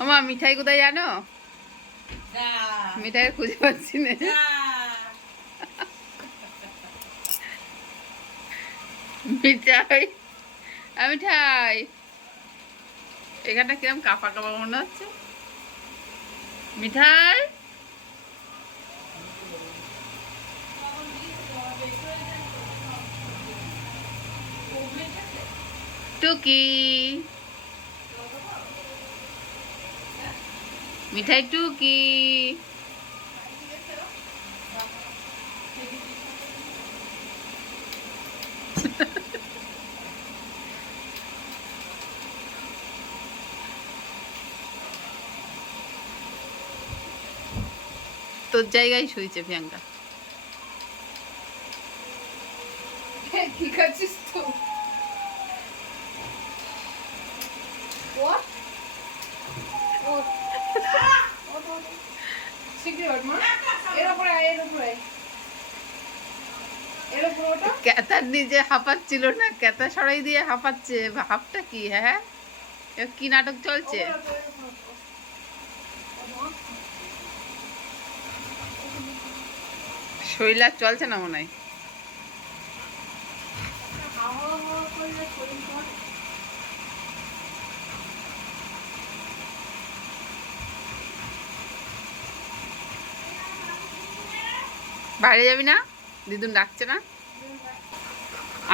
আমা মিঠাই কোথায় জানো? মিঠাই খুঁজে পাচ্ছি না। মিঠাই আ, মিঠাই। এখানটা কিরম কাপা কাপা মনে হচ্ছে? মিঠাই? টুকি। মিঠাই টুকি। তোর জায়গায় শুয়েছে প্রিয়াঙ্কা। কি করছিস তো এর উপরে। উপরে। ক্যাতার নিজে হাঁপাচ্ছিল না? ক্যাতা সরাই দিয়ে হাঁপাচ্ছে। হাফটা কি? হ্যাঁ? এ কি নাটক চলছে? আর চলছে না মনে হয়? বাইরে যাবি না? দিদুন ডাকছে না?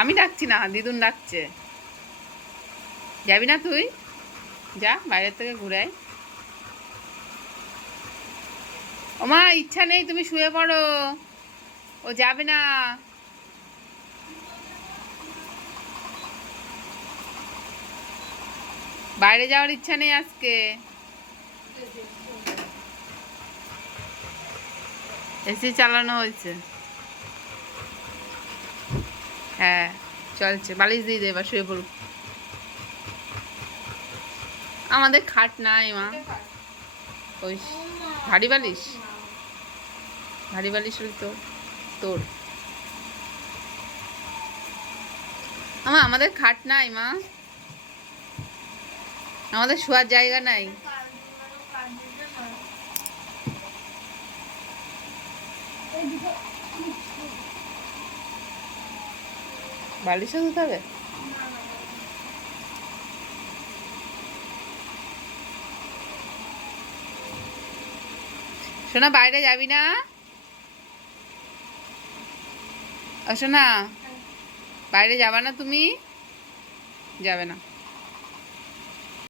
আমি ডাকছি না, দিদুন ডাকছে। যাবি না তুই? যা, বাইরের থেকে ঘুরে আয়। ওমা, ইচ্ছা নেই তুমি শুয়ে পড়ো। ও যাবে না। বাইরে যাওয়ার ইচ্ছা নেই আজকে। এসি চালানো হয়েছে। হ্যাঁ চলছে, বালিশ দিয়ে দে, এবার শুয়ে পড়ুক। আমাদের খাট নাই, মা। ওই ভারী বালিশ? ভারী বালিশ হলে তো তোর। আমা, আমাদের খাট নাই, মা। আমাদের শোয়ার জায়গা নাই। বালিশও ধুতে হবে শোনা বাইরে যাবি না? শোনা বাইরে যাবা না তুমি? যাবে না।